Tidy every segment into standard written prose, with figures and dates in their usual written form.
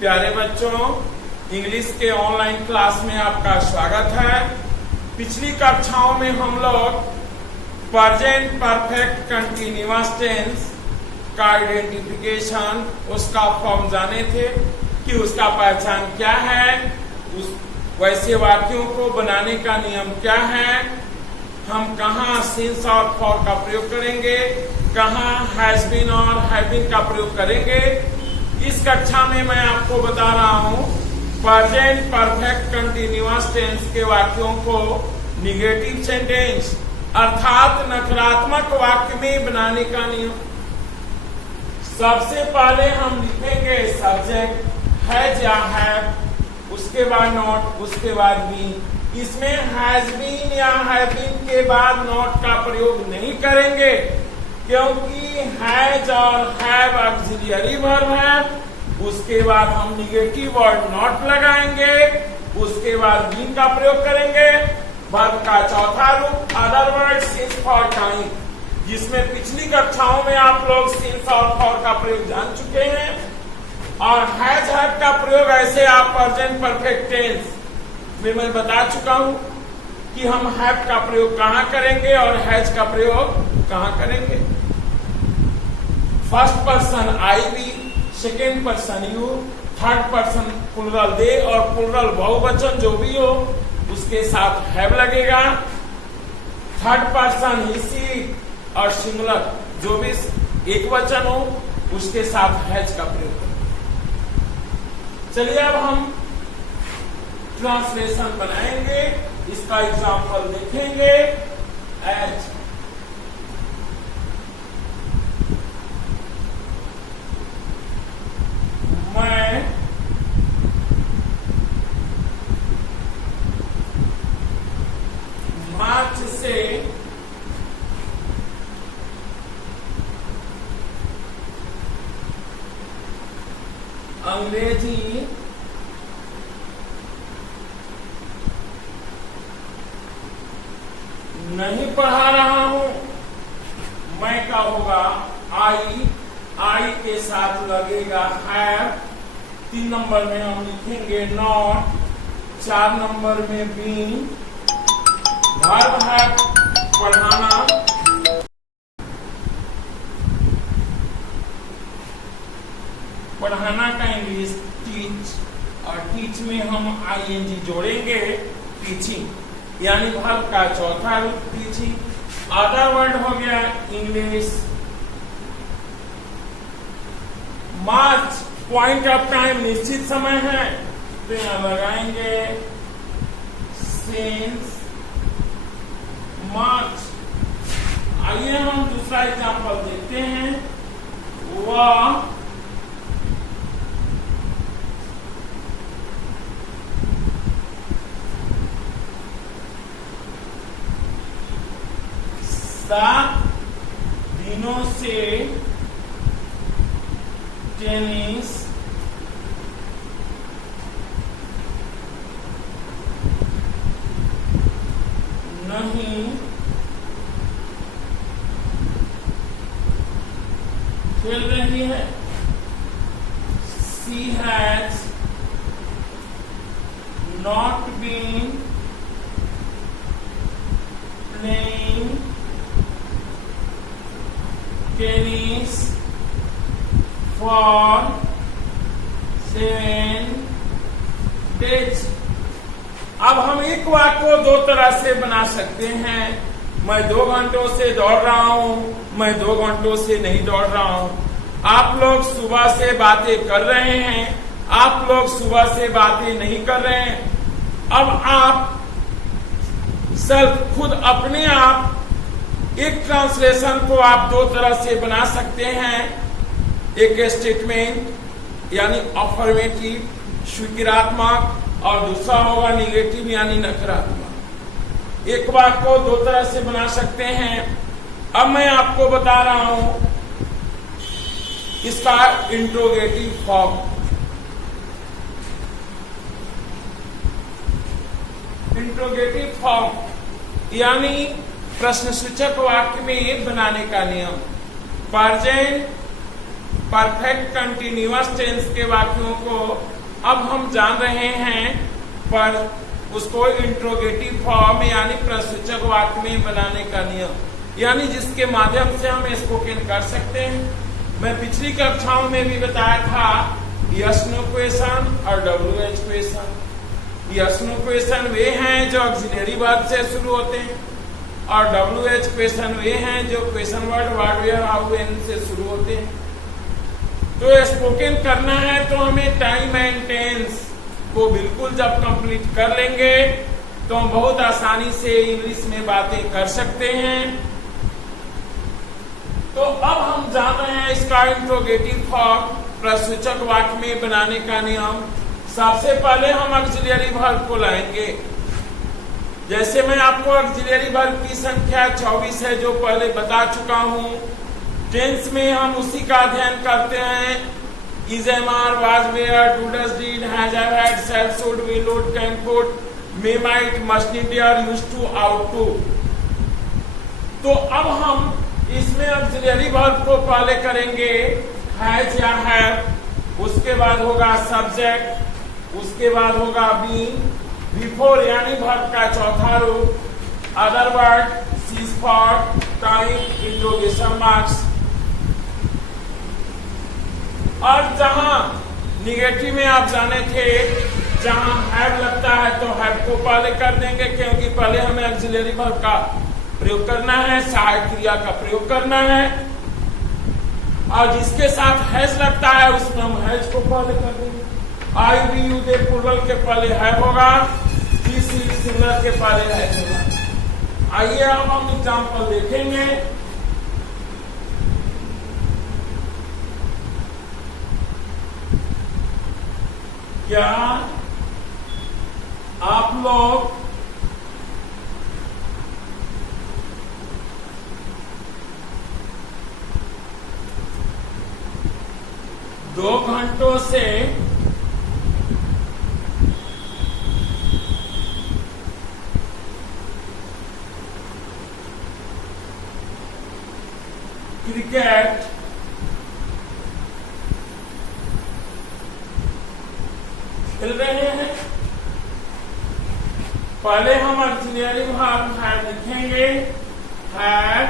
प्यारे बच्चों, इंग्लिश के ऑनलाइन क्लास में आपका स्वागत है। पिछली कक्षाओं में हम लोग प्रेजेंट परफेक्ट कंटीन्यूअस टेंस का आइडेंटिफिकेशन, उसका फॉर्म जाने थे कि उसका पहचान क्या है, वैसे वाक्यों को बनाने का नियम क्या है, हम कहाँ सिंस और फॉर का प्रयोग करेंगे, कहाँ हैज बीन और हैव बीन का प्रयोग करेंगे। इस कक्षा में मैं आपको बता रहा हूँ प्रेजेंट परफेक्ट कंटीन्यूअस टेंस के वाक्यों को निगेटिव सेंटेंस अर्थात नकारात्मक वाक्य में बनाने का नियम। सबसे पहले हम लिखेंगे सब्जेक्ट हैज या हैव, उसके बाद नॉट, उसके बाद बीन। इसमें हैज बीन या हैव बीन के बाद नॉट का प्रयोग नहीं करेंगे क्योंकि हैज और हैव ऑक्सिलियरी वर्ब है। उसके बाद हम निगेटिव वर्ड नॉट लगाएंगे, उसके बाद बीन का प्रयोग करेंगे। वर्ब का चौथा रूप other word since for time, जिसमें पिछली कक्षाओं में आप लोग सिंस और फॉर का प्रयोग जान चुके हैं। और हैज हैव का प्रयोग ऐसे आप प्रेजेंट परफेक्ट टेंस में मैं बता चुका हूं कि हम हैव का प्रयोग कहां करेंगे और हैज का प्रयोग कहां करेंगे। First person I we, second person you, third person plural they और प्लुरल बहुवचन जो भी हो उसके साथ हैव लगेगा। थर्ड पर्सन ही सी और सिंगुलर जो भी एक वचन हो उसके साथ हैज का प्रयोग। चलिए अब हम ट्रांसलेशन बनाएंगे, इसका एग्जाम्पल देखेंगे। एज मैं मार्च से अंग्रेजी नहीं पढ़ा रहा हूं। मैं का होगा आई के साथ लगेगा हैव। 3 नंबर में हम लिखेंगे नॉट, 4 नंबर में बीन। वर्ब है पढ़ाना, पढ़ाना का इंग्लिश टीच, और टीच में हम आईएनजी जोड़ेंगे टीचिंग, यानी वर्ब का चौथा रूप टीचिंग। अदर वर्ड हो गया English. March point of time निश्चित समय है तो यहां लगाएंगे सिंस मार्च। आइए हम दूसरा एग्जांपल देखते हैं। वह दिनों से टेनिस नहीं खेल रही है। She has not been playing tennis for 7 days। अब हम एक वाक्य को 2 तरह से बना सकते हैं। मैं 2 घंटों से दौड़ रहा हूं, मैं 2 घंटों से नहीं दौड़ रहा हूं। आप लोग सुबह से बातें कर रहे हैं, आप लोग सुबह से बातें नहीं कर रहे हैं। अब आप सेल्फ खुद अपने आप एक ट्रांसलेशन को आप 2 तरह से बना सकते हैं। एक स्टेटमेंट यानी अफर्मेटिव स्वीकारात्मक, और दूसरा होगा निगेटिव यानी नकारात्मक। एक वाक्य को 2 तरह से बना सकते हैं। अब मैं आपको बता रहा हूं इसका इंट्रोगेटिव फॉर्म। इंट्रोगेटिव फॉर्म यानी प्रश्नसूचक वाक्य में बनाने का नियम। प्रेजेंट परफेक्ट कंटिन्यूअस टेंस के वाक्यों को अब हम जान रहे हैं, पर उसको इंट्रोगेटिव फॉर्म यानी प्रश्नवाचक वाक्य में बनाने का नियम, यानी जिसके माध्यम से हम स्पोकन कर सकते हैं। मैं पिछली कक्षाओं में भी बताया था यस नो क्वेश्चन और WH question. Yes no question वे हैं जो ऑक्सिलरी वर्ब से शुरू होते हैं और WH क्वेश्चन वे हैं जो question word what where how when से शुरू होते हैं। तो स्पोकन करना है तो हमें टाइम एंड टेंस को बिल्कुल जब कंप्लीट कर लेंगे तो हम बहुत आसानी से इंग्लिश में बातें कर सकते हैं। तो अब हम जान रहे हैं इसका इंट्रोगेटिव फॉर्म प्रश्नवाचक वाक्य में बनाने का नियम। सबसे पहले हम ऑक्सिलरी वर्ब को लाएंगे। जैसे मैं आपको ऑक्सिलरी वर्ब की संख्या 24 है जो पहले बता चुका हूं। टेंस में हम उसी का अध्ययन करते हैं। Is, am, are, was, were, do, does, did, has, have, had, shall, should, will, would, can, could, may, might, must, need, dare, used to, ought to. तो अब हम इसमें ऑक्सिलरी वर्ब को पहले करेंगे हैज या हैव, उसके बाद होगा सब्जेक्ट, उसके बाद होगा बीइंग, बिफोर यानी वर्ब का चौथा रूप, अदर वर्ड, सीज फॉर, टाइम, इंट्रोगेशन मार्क्स। और जहां निगेटिव में आप जाने थे जहां हैव लगता है तो हैव को पहले कर देंगे, क्योंकि पहले हमें ऑक्सिलरी वर्ब का प्रयोग करना है, सहायक क्रिया का प्रयोग करना है। और जिसके साथ हैज लगता है उसमें हम हैज को पहले कर देंगे। आई, वी, यू, दे प्लूरल के पहले हैव होगा, ही, शी सिंगुलर के पहले हैज होगा। आइए अब हम एग्जाम्पल देखेंगे। क्या आप लोग दो घंटों से क्रिकेट खेल रहे हैं? पहले हम ऑक्सिलरी वर्ब हैव लिखेंगे। Have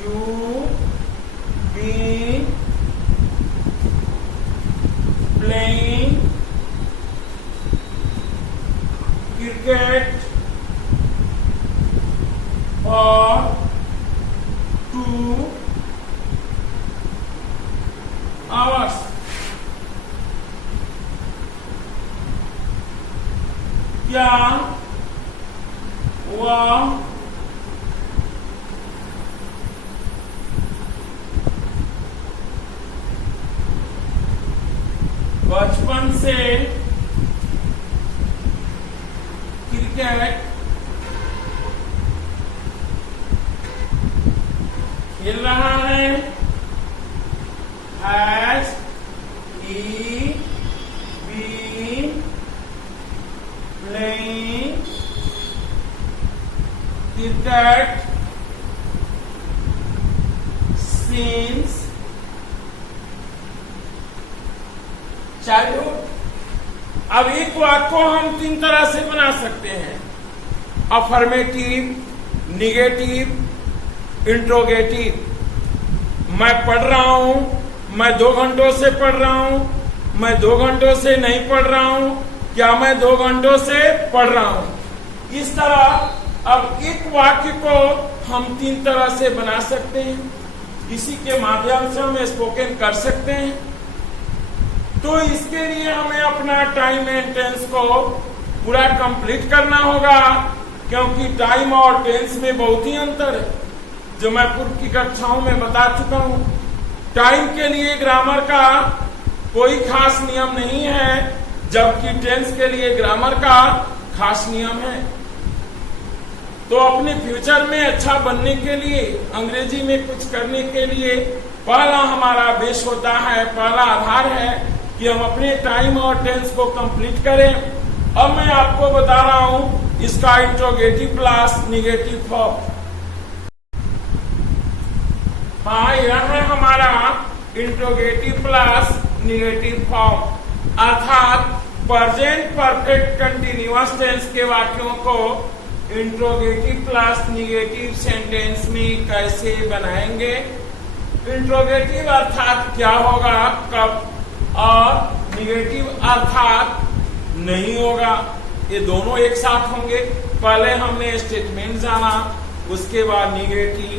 you been playing cricket for 2 hours? क्या वह बचपन से क्रिकेट खेल रहा है? Has he been playing cricket since childhood? अब एक वाक्य को हम 3 तरह से बना सकते हैं, अफर्मेटिव, निगेटिव, इंट्रोगेटिव। मैं पढ़ रहा हूं, मैं 2 घंटों से पढ़ रहा हूं, मैं 2 घंटों से नहीं पढ़ रहा हूं, क्या मैं 2 घंटों से पढ़ रहा हूं। इस तरह अब एक वाक्य को हम 3 तरह से बना सकते हैं। इसी के माध्यम से हम स्पोकन कर सकते हैं। तो इसके लिए हमें अपना टाइम एंड टेंस को पूरा कंप्लीट करना होगा, क्योंकि टाइम और टेंस में बहुत ही अंतर है, जो मैं पूर्व की कक्षाओं में बता चुका हूं। टाइम के लिए ग्रामर का कोई खास नियम नहीं है, जबकि टेंस के लिए ग्रामर का खास नियम है। तो अपने फ्यूचर में अच्छा बनने के लिए, अंग्रेजी में कुछ करने के लिए पहला हमारा बेस होता है, पहला आधार है कि हम अपने टाइम और टेंस को कंप्लीट करें। अब मैं आपको बता रहा हूं इसका इंट्रोगेटिव प्लस निगेटिव फॉर्म। हाँ, यह है हमारा इंट्रोगेटिव प्लस निगेटिव फॉर्म, अर्थात प्रेजेंट परफेक्ट कंटिन्यूअस टेंस के वाक्यों को इंट्रोगेटिव प्लस निगेटिव सेंटेंस में कैसे बनाएंगे। इंट्रोगेटिव अर्थात क्या होगा, कब, और निगेटिव अर्थात नहीं होगा, ये दोनों एक साथ होंगे। पहले हमने स्टेटमेंट जाना, उसके बाद निगेटिव,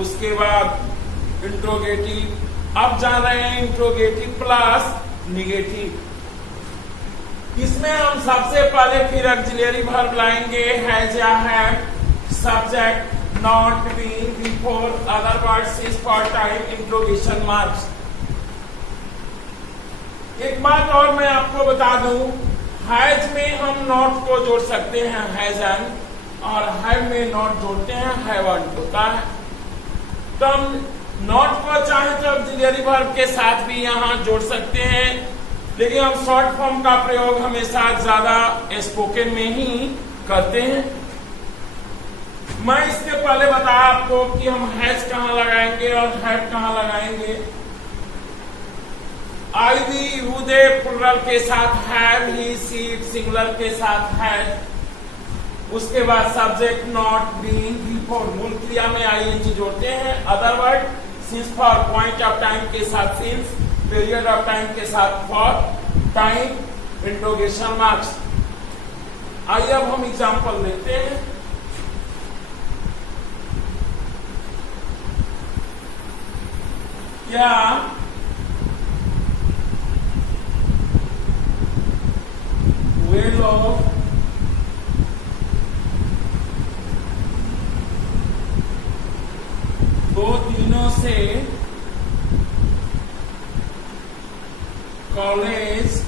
उसके बाद इंट्रोगेटिव, अब जान रहे हैं इंट्रोगेटिव प्लस निगेटिव। इसमें हम सबसे पहले फिर ऑक्सिलरी वर्ब लाएंगे, हैज या have, subject, not, being, before, other words, since, for, time, interrogation marks. एक बात और मैं आपको बता दूं, हैज में हम नॉट को जोड़ सकते हैं, हैजन, और हैव में नॉट जोड़ते हैं, हैवंट होता है। तो हम नॉट को चाहे तो ऑक्सिलरी वर्ब के साथ भी यहां जोड़ सकते हैं, लेकिन हम शॉर्ट फॉर्म का प्रयोग हमेशा ज्यादा स्पोकन में ही करते हैं। मैं इसके पहले बताया आपको कि हम हैज कहां लगाएंगे और हैव कहां लगाएंगे। I, we, you, they plural के साथ have, he, she, it singular के साथ हैज। उसके बाद सब्जेक्ट, नॉट, बीइंग, बिफोर, मूल क्रिया में आईएनजी जोड़ते हैं। Other word, since, for, point of time के साथ सिंस, पीरियड ऑफ टाइम के साथ फॉर, टाइम, इंट्रोगेशन मार्क्स। आइए अब हम एग्जांपल लेते हैं। क्या वे लोग दो दिनों से कॉलेज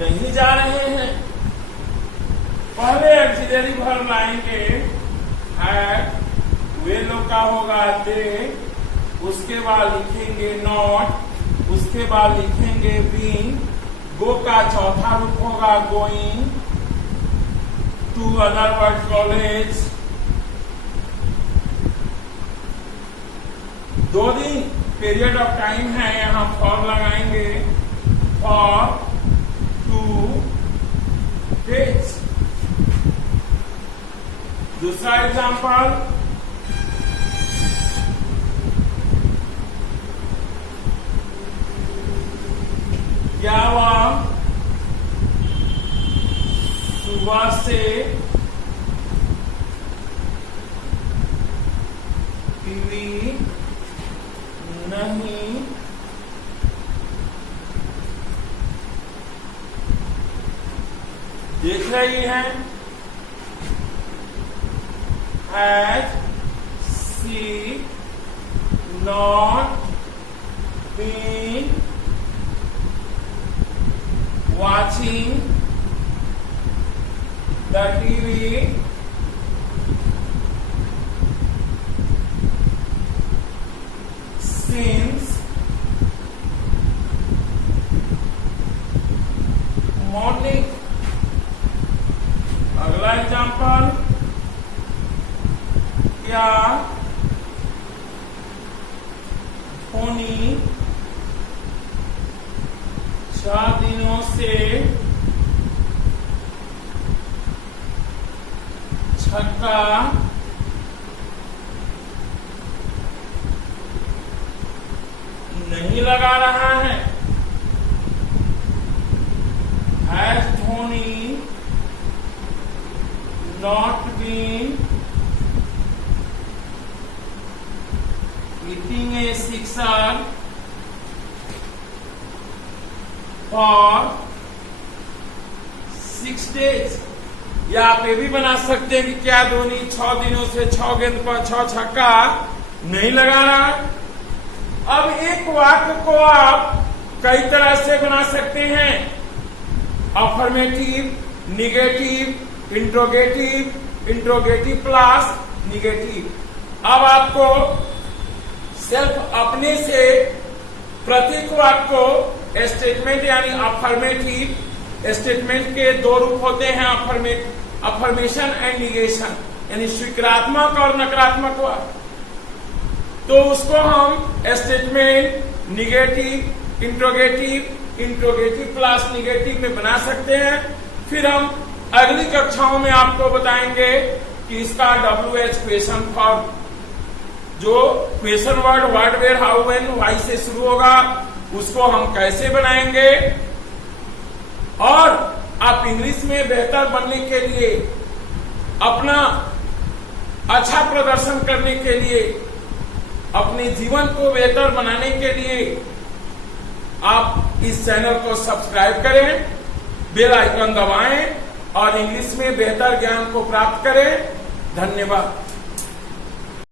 नहीं जा रहे हैं। पहले ऑक्सिलरी वर्ब लाएंगे, हैव, वे लोग का होगा दे, उसके बाद लिखेंगे नॉट, उसके बाद लिखेंगे बीइंग, गो का चौथा रूप होगा going, to other word college, 2 दिन पीरियड ऑफ टाइम है, यहां फॉर लगाएंगे, फॉर 2 डेज। दूसरा एग्जांपल, क्या वह सुबह से टीवी नहीं देख रही है। Has she not been watching the TV since morning? अगला एग्जांपल, क्या धोनी 6 दिनों से छक्का नहीं लगा रहा है। Has Dhoni not been eating a sixer for 6 days? या आप ये भी बना सकते हैं कि क्या धोनी 6 दिनों से 6 गेंद पर 6 छक्का नहीं लगा रहा। अब एक वाक्य को आप कई तरह से बना सकते हैं, affirmative, negative, interrogative, interrogative plus negative. अब आपको सिर्फ अपने से प्रत्येक वाक्य को स्टेटमेंट यानी अफर्मेटिव, स्टेटमेंट के 2 रूप होते हैं, अफर्मेशन एंड निगेशन। यानी स्वीकारात्मक और नकारात्मक वाद, तो उसको हम statement, negative, interrogative, interrogative plus negative में बना सकते हैं। फिर हम अगली कक्षाओं में आपको बताएंगे कि इसका WH क्वेश्चन फॉर्म, जो question word where, how, when, why से शुरू होगा, उसको हम कैसे बनाएंगे। और आप इंग्लिश में बेहतर बनने के लिए, अपना अच्छा प्रदर्शन करने के लिए, अपने जीवन को बेहतर बनाने के लिए आप इस चैनल को सब्सक्राइब करें, बेल आइकन दबाएं और इंग्लिश में बेहतर ज्ञान को प्राप्त करें। धन्यवाद।